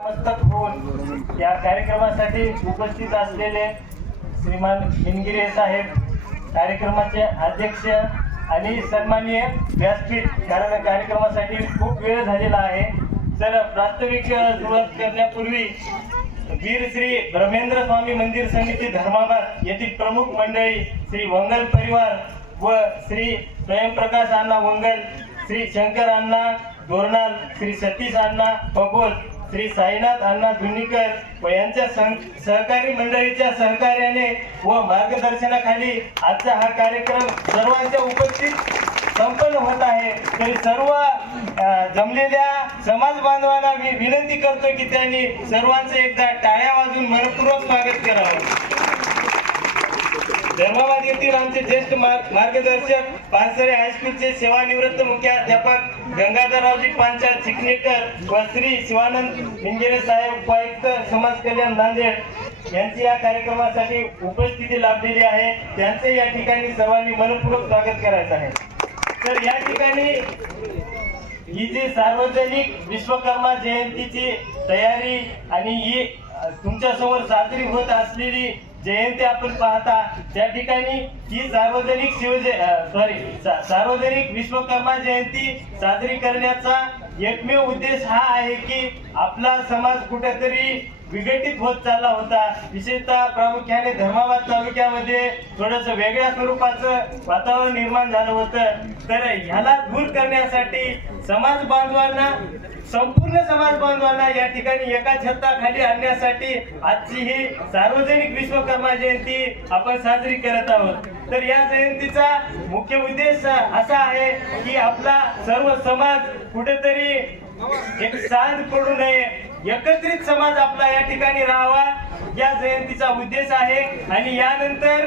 होऊन या कार्यक्रमासाठी उपस्थित असलेले श्रीमान मिनगिरे साहेब कार्यक्रमाचे अध्यक्ष आणि सन्माननीय व्यासपीठ कारण कार्यक्रमासाठी खूप वेळ झालेला आहे. तर प्रास्ताविक सुरुवात करण्यापूर्वी वीर श्री ब्रह्मेंद्र स्वामी मंदिर समिती धर्माबाद येथील प्रमुख मंडळी श्री वंगल परिवार व श्री स्वयंप्रकाश अण्णा वंगल श्री शंकर अण्णा दोरणाल श्री सतीश अण्णा बगोल श्री साईनाथ अण्णा जुनीकर व यांच्या सं- सहकारी मंडळीच्या सहकार्याने व मार्गदर्शनाखाली आजचा हा कार्यक्रम सर्वांच्या उपस्थित संपन्न होत आहे. तरी सर्व जमलेल्या समाज बांधवांना मी विनंती करतो की त्यांनी सर्वांचं एकदा टाळ्या वाजून मनपूर्वक स्वागत करावं. धर्माबाद येथील आमचे ज्येष्ठ मार्गदर्शक पानसरे हायस्कूलचे सेवानिवृत्त मुख्याध्यापक गंगाधररावजी पांचा चिखनेकर व श्री शिवानंद हिंगेरे साहेब उपायुक्त समाज कल्याण नांदेड यांची या कार्यक्रमासाठी उपस्थिती लाभलेली आहे. त्यांचे या ठिकाणी सर्वांनी मनपूर्वक स्वागत करायचं आहे. तर या ठिकाणी ही जी सार्वजनिक विश्वकर्मा जयंतीची तयारी आणि ही तुमच्यासमोर साजरी होत असलेली जयंती आपण पाहता. त्या ठिकाणी ही सार्वजनिक शिवजय सॉरी सार्वजनिक विश्वकर्मा जयंती साजरी करण्याचा एकमेव उद्देश हा आहे की आपला समाज कुठेतरी विघटित होत चालला होता. विशेषतः प्रामुख्याने धर्माबाद तालुक्यामध्ये थोडस वेगळ्या स्वरूपाचं वातावरण निर्माण झालं होतं. तर ह्याला दूर करण्यासाठी समाज बांधवांना संपूर्ण समाज बांधवांना या ठिकाणी एका छताखाली आणण्यासाठी आजची ही सार्वजनिक विश्वकर्मा जयंती आपण साजरी करत आहोत. तर या जयंतीचा मुख्य उद्देश असा आहे की आपला सर्व समाज कुठेतरी एक सांज पडू नये. एकत्रित समाज आपला या ठिकाणी राहावा या जयंतीचा उद्देश आहे. आणि यानंतर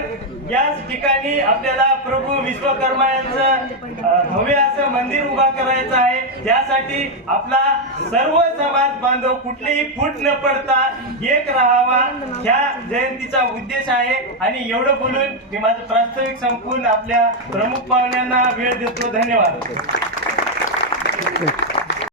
याच ठिकाणी आपल्याला प्रभू विश्वकर्मा यांचं भव्य असं मंदिर उभा करायचं आहे. त्यासाठी आपला सर्व समाज बांधव कुठलीही फूट न पडता एक राहावा ह्या जयंतीचा उद्देश आहे. आणि एवढं बोलून मी माझं प्रास्ताविक संपून आपल्या प्रमुख पाहुण्यांना वेळ देतो. धन्यवाद.